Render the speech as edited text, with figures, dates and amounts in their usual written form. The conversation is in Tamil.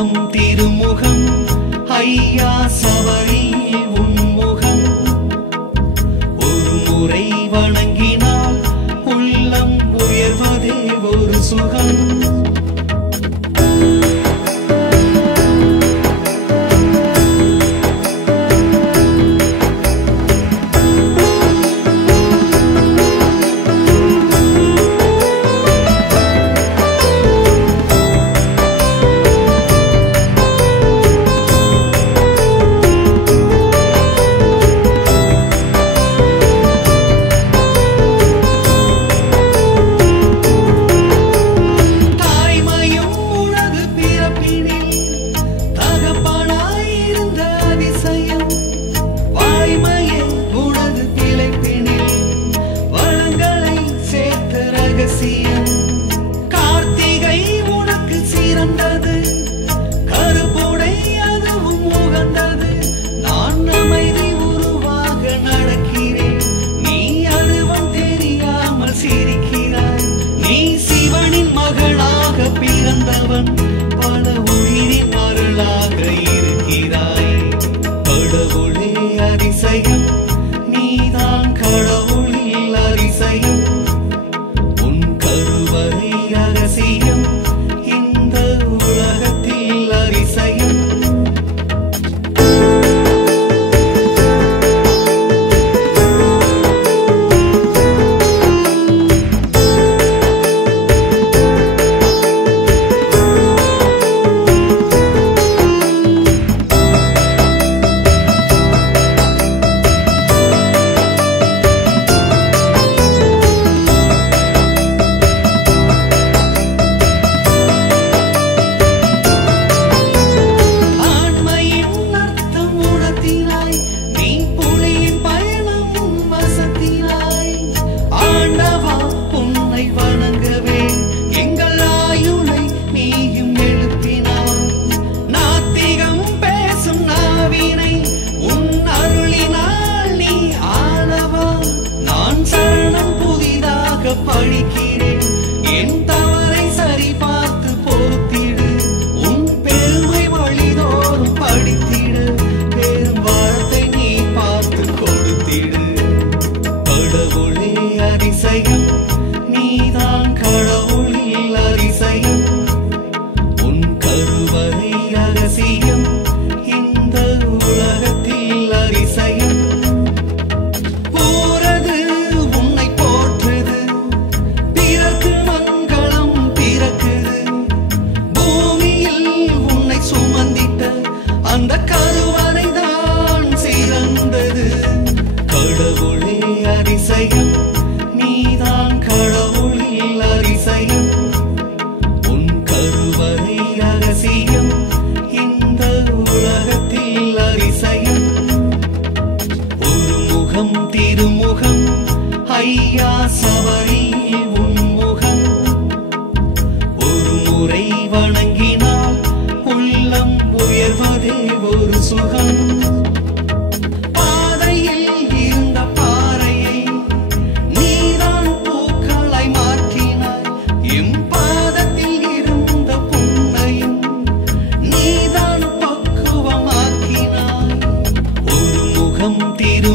முகம் திருமுகம் ஐயா சபரி உன்முகம் ஒரு முறை வணங்கினால் உள்ளம் உயர்வதே ஒரு சுகம். கார்த்திகை உனக்கு சிறந்தது, கருப்புடை அதுவும் உகந்தது. நான் அமைதி உருவாக நடக்கிறேன், நீ அதுவும் தெரியாமல் சிரிக்கிறாய். நீ சிவனின் மகளாக பிறந்தவன், பல உயிரின் அருளாக இருக்கிறாய். கடவுளே அதிசயம், நீதான் கடவுளில் அதிசயம். ரகசியம் இந்த உலகத்தில் அதிசயம். படிக்கிறேன் என் தவறை சரி பார்த்து பொறுத்திடு, உன் பெருமை வழிதோறும் படித்திடு, பெரும் வார்த்தை நீ பார்த்து கொடுத்திடு. கடவுளே அதிசயம், நீதான் கடவுளில் அதிசயம். உன் கருவறை ரகசியம் இந்த உலகத்தில் அதிசயம். அந்த கருவறை தான் சிறந்தது. கடவுளே அதிசயம், நீதான் கடவுளில் அதிசயம். உன் கருவறை ரகசியம் இந்த உலகத்தில் அதிசயம். ஒரு முகம் திருமுகம் ஐயா சபரி உன்முகம் ஒரு முறை வணங்கினால் உள்ளம் உயர்வதே ஒரு சுகம். பாதையில் இருந்த பாறையை நீதான் பூக்களாய் மாற்றினாய், எம் பாதத்தில் இருந்த புண்ணையும் நீதான் பக்குவமாக்கினாய். ஒரு முகம் திரு